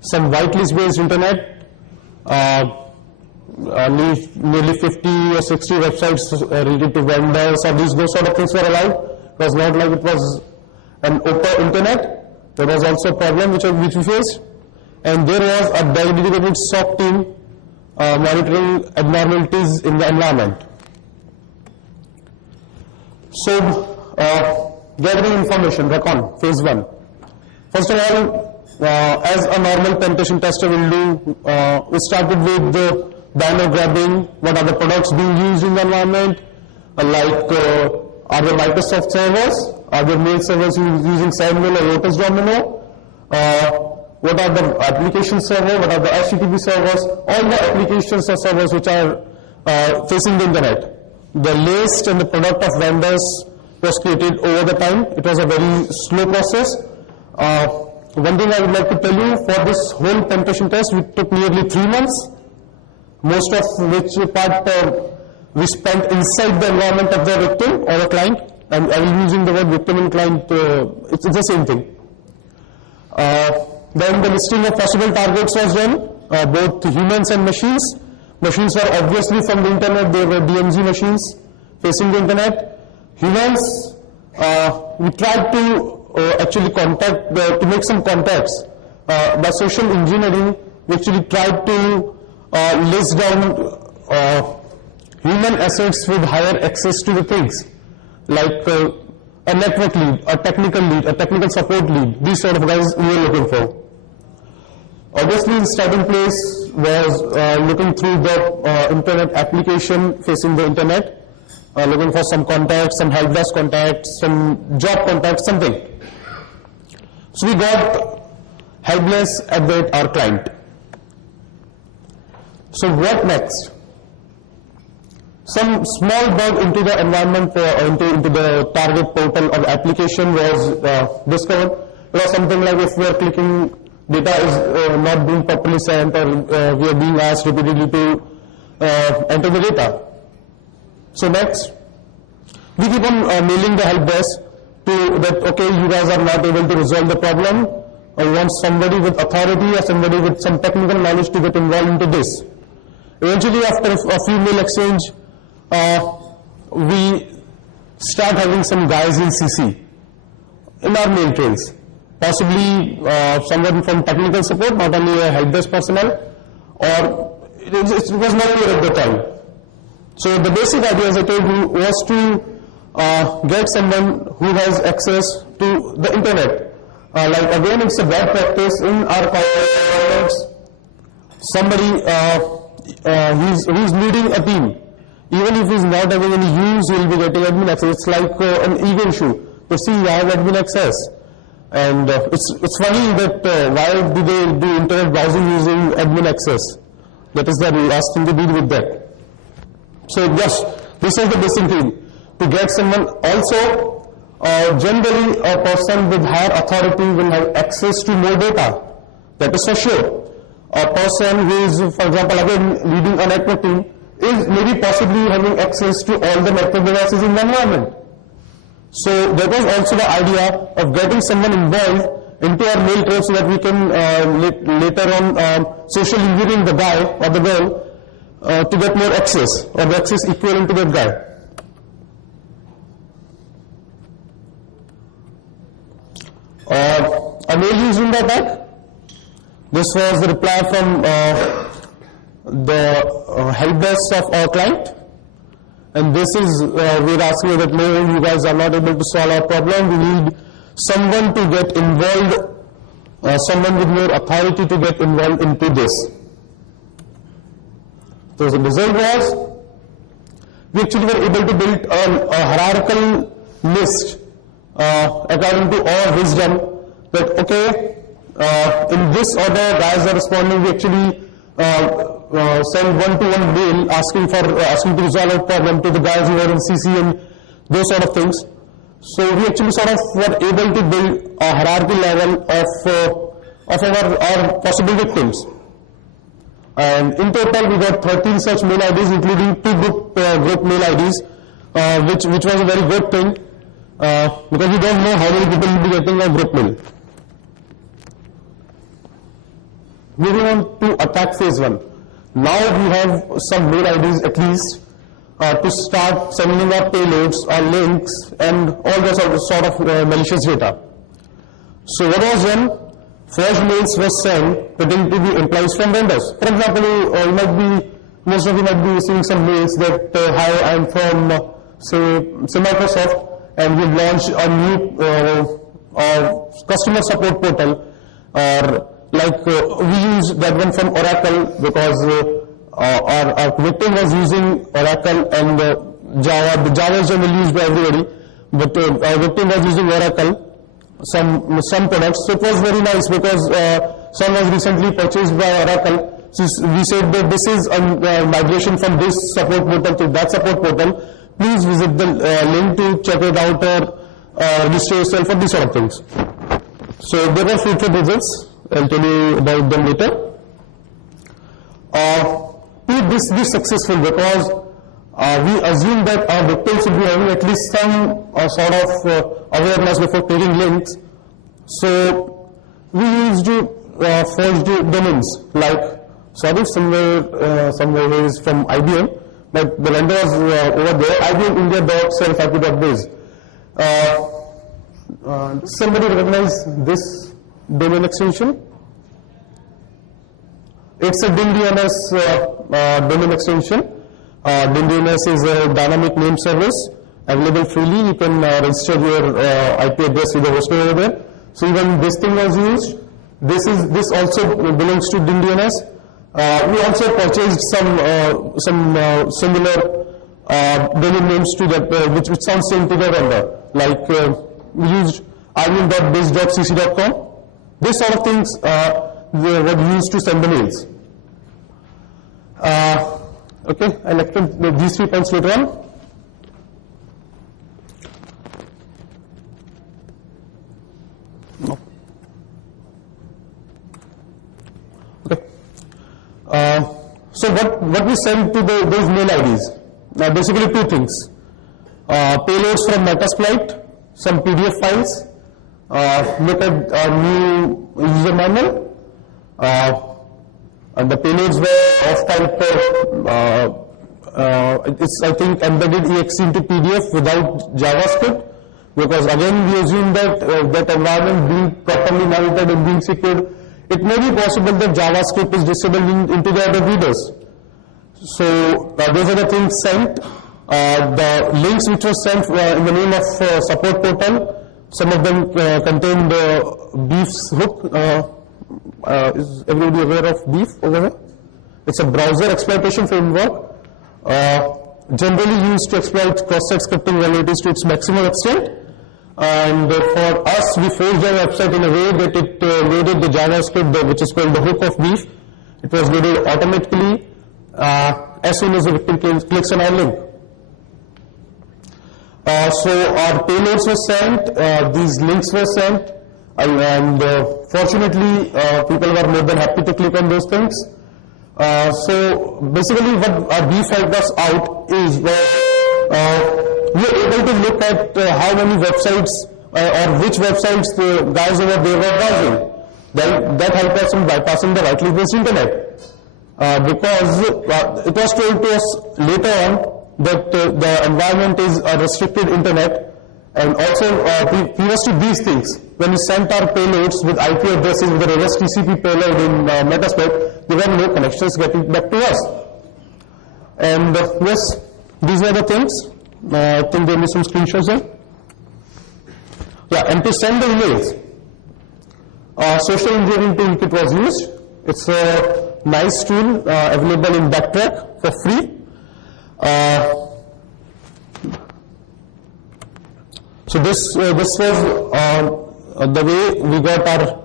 some whitelist based internet, nearly 50 or 60 websites related to vendors or those sort of things were allowed. It was not like it was an open internet. There was also a problem which we faced, and there was a dedicated SOC team monitoring abnormalities in the environment. So, gathering information, recon, phase 1. First of all, as a normal penetration tester will do, we started with the banner grabbing, what are the products being used in the environment, like are there Microsoft servers, are there mail servers using SendMail or Lotus Domino, what are the application servers, what are the HTTP servers, all the applications or servers which are facing the internet. The list and the product of vendors was created over the time. It was a very slow process. One thing I would like to tell you, for this whole penetration test, we took nearly 3 months, most of which part we spent inside the environment of the victim or the client. And I will be using the word victim and client, it's the same thing. Then the listing of possible targets was done, both humans and machines. Machines were obviously from the internet, they were DMZ machines facing the internet. Humans, we tried to actually contact, to make some contacts. By social engineering, we actually tried to list down human assets with higher access to the things, like a network lead, a technical support lead, these sort of guys we were looking for. Obviously, the starting place was looking through the internet application facing the internet, looking for some contacts, some help desk contacts, some job contacts, something. So we got helpless at our client. So what next? Some small bug into the environment, into the target portal of application was discovered. It was something like if we are clicking, data is not being properly sent, or we are being asked repeatedly to enter the data. So next, we keep on mailing the help desk to that, okay, you guys are not able to resolve the problem. I want somebody with authority or somebody with some technical knowledge to get involved into this. Eventually, after a few mail exchange, we start having some guys in CC in our mail trails. Possibly someone from technical support, not only a help desk personnel, or it was not clear at the time. So the basic idea, as I told you, was to get someone who has access to the internet. Like again, it's a bad practice in our environments. Somebody who's leading a team, even if he's not having any use, he'll be getting admin access. It's like an ego issue to see I have admin access. And it's funny that why do they do internet browsing using admin access? That is the last thing to deal with that. So yes, this is the basic thing. To get someone also, generally a person with higher authority will have access to more data. That is for sure. A person who is, for example, again leading a network team is maybe possibly having access to all the network devices in the environment. So that was also the idea of getting someone involved into our mail trail so that we can later on social engineering the guy or the girl to get more access, or the access equivalent to that guy. A mail used in the attack. This was the reply from the help desk of our client. And this is, we're asking that no, you guys are not able to solve our problem. We need someone to get involved, someone with more authority to get involved into this. So the result was, we actually were able to build a hierarchical list according to our wisdom that, okay, in this order, guys are responding. We actually send one-to-one mail asking to resolve a problem to the guys who are in CC and those sort of things. So we actually sort of were able to build a hierarchy level of our possible victims. And in total, we got 13 such mail IDs, including 2 group mail IDs, which was a very good thing, because we don't know how many people will be getting a group mail. moving on to attack phase 1. Now we have some mail IDs at least to start sending our payloads, our links, and all the sort of malicious data. So what was done? Forged mails were sent pretending to be employees from vendors. For example, most of you might be receiving some mails that, hi, I'm from, say Microsoft, and we've launched a new customer support portal, or we use that one from Oracle because our victim was using Oracle and Java. The Java is generally used by everybody, but our victim was using Oracle, some products. So it was very nice because some was recently purchased by Oracle. So we said that this is a migration from this support portal to that support portal. Please visit the link to check it out or register yourself for these sort of things. So there were fruitful results. I'll tell you about them later. This successful because we assume that our victims will be having at least some sort of awareness before clicking links. So we used forged domains somewhere is from IBM, but the vendor was over there, IBM India.self-IP.biz. Somebody recognize this domain extension? It's a DynDNS domain extension. DynDNS is a dynamic name service available freely. You can register your IP address with the hostname over there. So even this thing was used. This also belongs to DynDNS. We also purchased some similar domain names to that, which sounds same to the vendor. Like we used IBM.biz.cc.com. This sort of things were used to send the mails. Okay, I'll explain these 3 points later on. No. Okay. So what we send to those mail IDs? Basically 2 things. Payloads from Metasploit, some PDF files, look at our new user manual. And the payloads were of type, it's I think embedded exe into PDF without JavaScript, because again we assume that that environment being properly monitored and being secured, it may be possible that JavaScript is disabled into the other readers. So those are the things sent. The links which were sent in the name of support portal, some of them contained Beef's hook. Is everybody aware of Beef over here? It's a browser exploitation framework generally used to exploit cross-site scripting vulnerabilities to its maximum extent. And for us, we forged our website in a way that it loaded the JavaScript, which is called the hook of Beef. It was loaded automatically as soon as the victim clicks on our link. So our payloads were sent, these links were sent, and fortunately people were more than happy to click on those things. So basically what our Beef helped us out is that we are able to look at how many websites or which websites the guys over there were browsing. That helped us in bypassing the rightly based internet. Because it was told to us later on that the environment is a restricted internet, and also previous to these things, when we sent our payloads with IP addresses with the reverse TCP payload in Metasploit, there were no connections getting back to us. And yes, these were the things. I think there will be some screenshots there. Yeah, and to send the emails, social engineering toolkit was used. It's a nice tool available in Backtrack for free. So this was the way we got our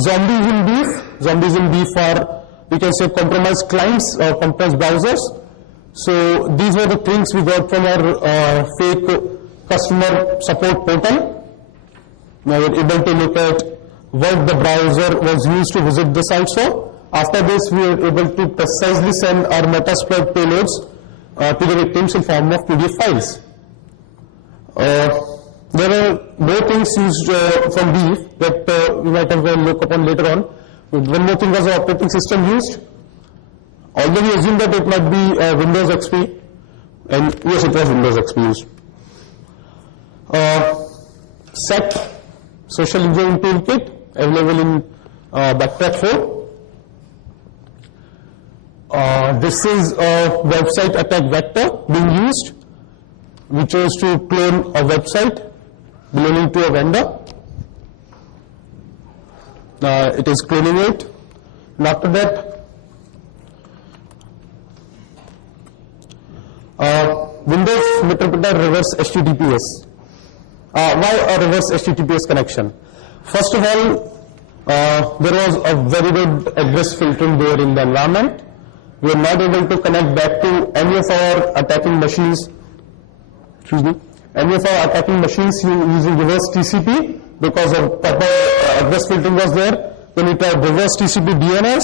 zombies in Beef. Zombies in Beef are, we can say, compromised clients or compromised browsers. So these were the things we got from our fake customer support portal. Now we're able to look at what the browser was used to visit the site for. After this, we were able to precisely send our Metasploit payloads to the victims in form of PDF files. There are more things used from Beef that we might have a look upon later on. One more thing was the operating system used. Although we assume that it might be Windows XP, and yes, it was Windows XP used. SET, Social Engineering Toolkit, available in Backtrack 4. This is a website attack vector being used. We chose to clone a website belonging to a vendor. It is cloning it. And after that, Windows Meterpreter reverse HTTPS. Why a reverse HTTPS connection? First of all, there was a very good address filtering there in the environment. We are not able to connect back to any of our attacking machines. Any of our attacking machines using reverse TCP because of proper address filtering was there. Then we tried reverse TCP DNS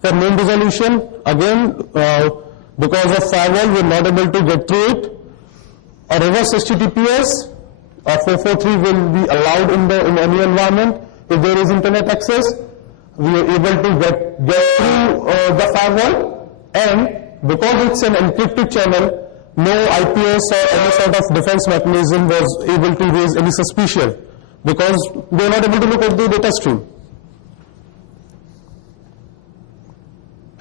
for name resolution. Again, because of firewall, we are not able to get through it. A reverse HTTPS 443 will be allowed in any environment if there is internet access. We are able to get through the firewall, and because it's an encrypted channel, no IPS or any sort of defense mechanism was able to raise any suspicion because they are not able to look at the data stream.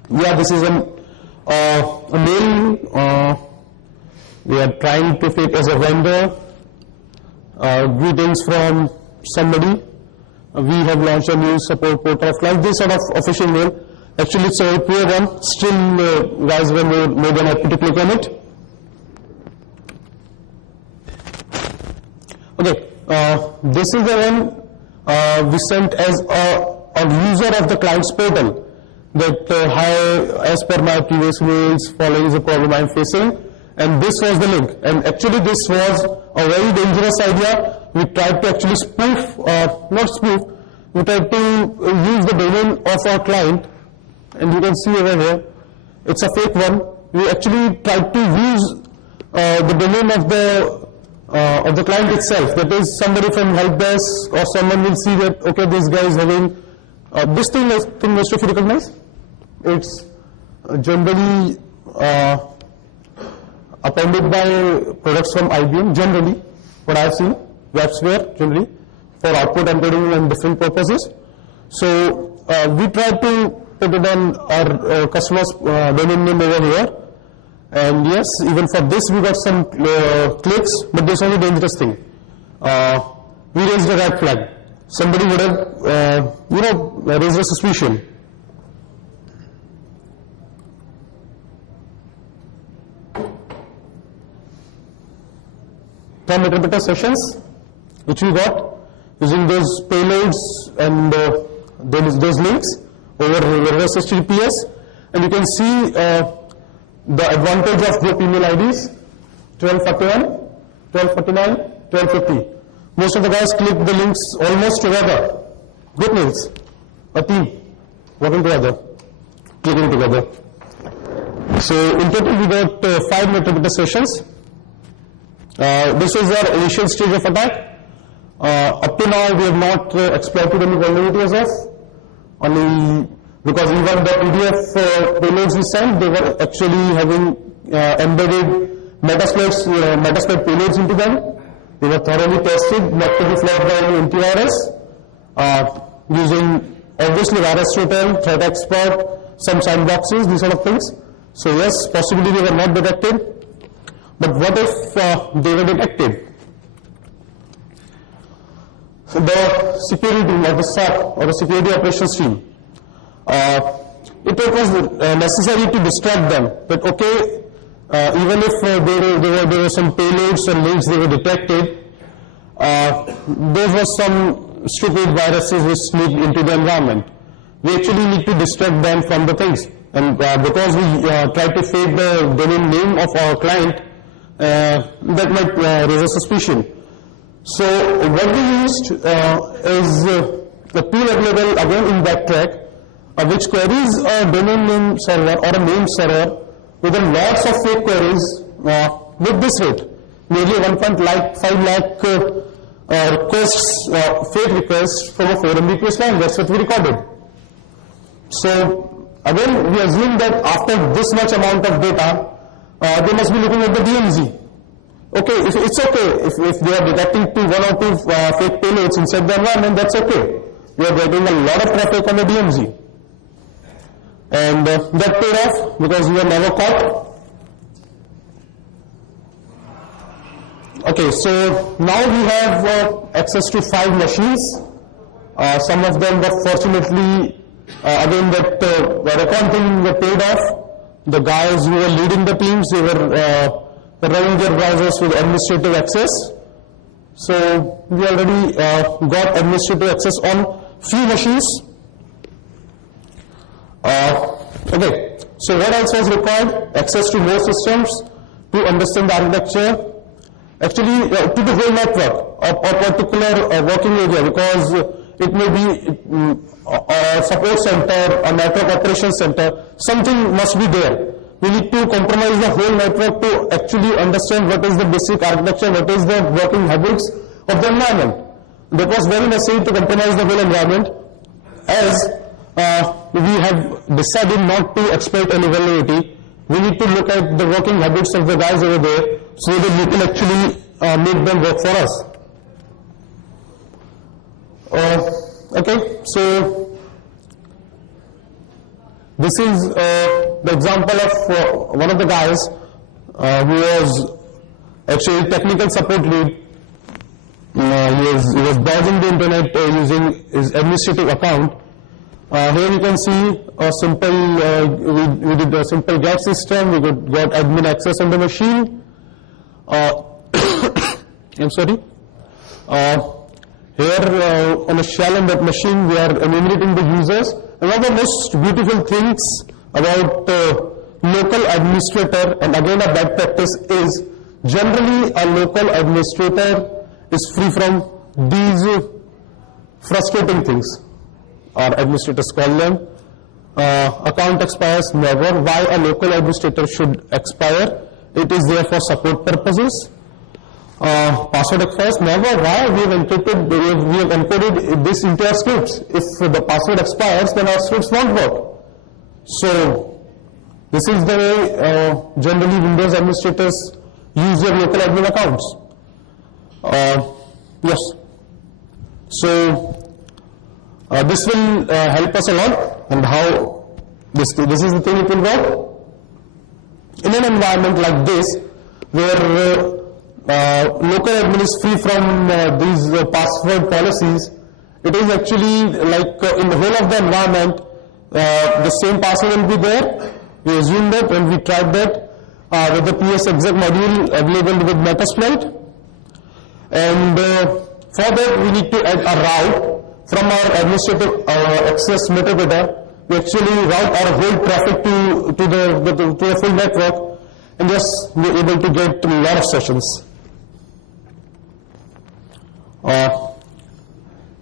Yeah, this is a mail. We are trying to fit as a vendor. Greetings from somebody. We have launched a new support portal of clients. This sort of official mail. Actually, it's a very poor one. Still, guys were more than happy to click on it. Okay, this is the one we sent as a user of the client's portal. That hi, as per my previous mails, following is a problem I'm facing. And this was the link. And actually this was a very dangerous idea. We tried to actually spoof, not spoof, we tried to use the domain of our client. And you can see over here, it's a fake one. We actually tried to use the domain of the client itself. That is, somebody from help desk or someone will see that, okay, this guy is having, this thing most of you recognize? It's generally appended by products from IBM, generally, what I've seen, WebSphere, generally, for output encoding and different purposes. So, we tried to put it on our customer's domain name over here. And yes, even for this we got some clicks, but this is a dangerous thing. We raised a red flag. Somebody would have, raised a suspicion. From Meterpreter sessions, which we got using those payloads and those links over reverse HTTPS, and you can see the advantage of group email IDs 1241, 1249, 1250. Most of the guys click the links almost together. Group mails, a team working together, clicking together. So in total we got 5 Meterpreter sessions. This was our initial stage of attack. Up to now we have not exploited any vulnerabilities as of, only because even the PDF payloads we sent, they were actually having embedded Metasploit payloads into them. They were thoroughly tested, not to be flagged by any antivirus, using obviously VirusTotal, Threat Expert, some sandboxes, these sort of things. So yes, possibly they were not detected. But what if they were detected? So the security team or the SOC or the security operations team, it was necessary to distract them that okay, even if there were some payloads and links they were detected, there were some stupid viruses which sneaked into the environment. We actually need to distract them from the things. And because we try to fake the domain name of our client, that might raise a suspicion. So what we used is the tool available again in Backtrack, which queries a domain name server or a name server with lots of fake queries with this rate, nearly 1.5 lakh requests, fake requests from a 4 Mbps line. That's what we recorded. So again, we assume that after this much amount of data, they must be looking at the DMZ. Okay, if it's okay, if they are detecting one or two fake payloads inside the environment, that's okay. We are getting a lot of traffic on the DMZ. And that paid off because we are never caught. Okay, so now we have access to 5 machines. Some of them were fortunately, again, that Recon thing paid off. The guys who were leading the teams, they were running their browsers with administrative access. So we already got administrative access on few machines. Okay, so what else was required? Access to more systems to understand the architecture. Actually, to the whole network, a particular working area, because it may be a support center, a network operations center, something must be there. We need to compromise the whole network to actually understand what is the basic architecture, what is the working habits of the environment. That was very necessary to compromise the whole environment, as we have decided not to exploit any vulnerability. We need to look at the working habits of the guys over there so that we can actually make them work for us. Okay, so this is the example of one of the guys who was actually technical support lead. He was browsing the internet using his administrative account. Here you can see a simple, we did a simple get system, we got admin access on the machine. I'm sorry. Here on a shell on that machine, we are enumerating the users. And one of the most beautiful things about local administrator, and again a bad practice, is generally a local administrator is free from these frustrating things. Our administrators call them. Account expires never. Why a local administrator should expire? It is there for support purposes. Password expires never. Why? We have encoded this into our scripts. If the password expires, then our scripts won't work. So this is the way generally Windows administrators use their local admin accounts. Yes. So this will help us a lot, and how this is the thing it will work. In an environment like this, where local admin is free from these password policies, it is actually like in the whole of the environment, the same password will be there. We assume that, and we tried that with the PS exec module available with Metasploit. And for that, we need to add a route from our administrative access metadata. We actually route our whole traffic to the full network, and just we're able to get a lot of sessions.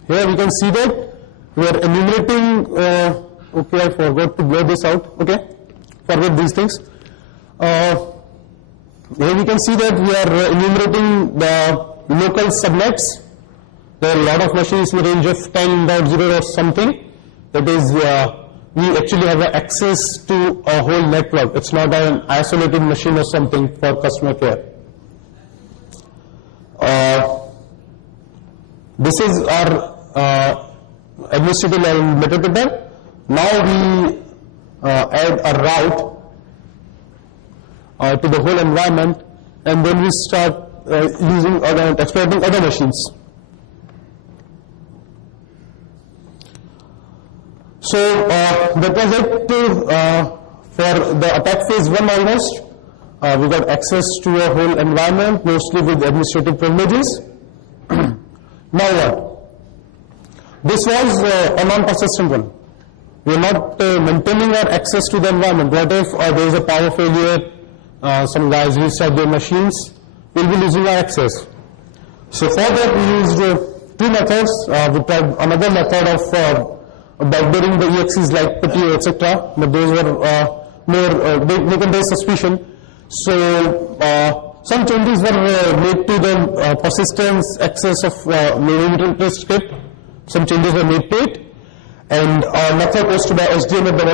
Here we can see that we are enumerating. Okay, I forgot to blur this out. Okay, forget these things. Here we can see that we are enumerating the local subnets. There are a lot of machines in the range of 10.0 or something. That is, we actually have access to a whole network. It's not an isolated machine or something for customer care. This is our administrative level metadata. Now we add a route to the whole environment, and then we start exploiting other machines. So that was it for the attack phase 1 almost. We got access to a whole environment, mostly with administrative privileges. Now what? This was a non-persistent one. We are not maintaining our access to the environment. What if there is a power failure, some guys restart their machines, we'll be losing our access. So for that we used 2 methods. We tried another method of backdooring the EXEs like PTO, etc. But those were more, they can raise suspicion. So some changes were made to the persistence access of interest script. Some changes were made to it. and lecture posted by SDM at the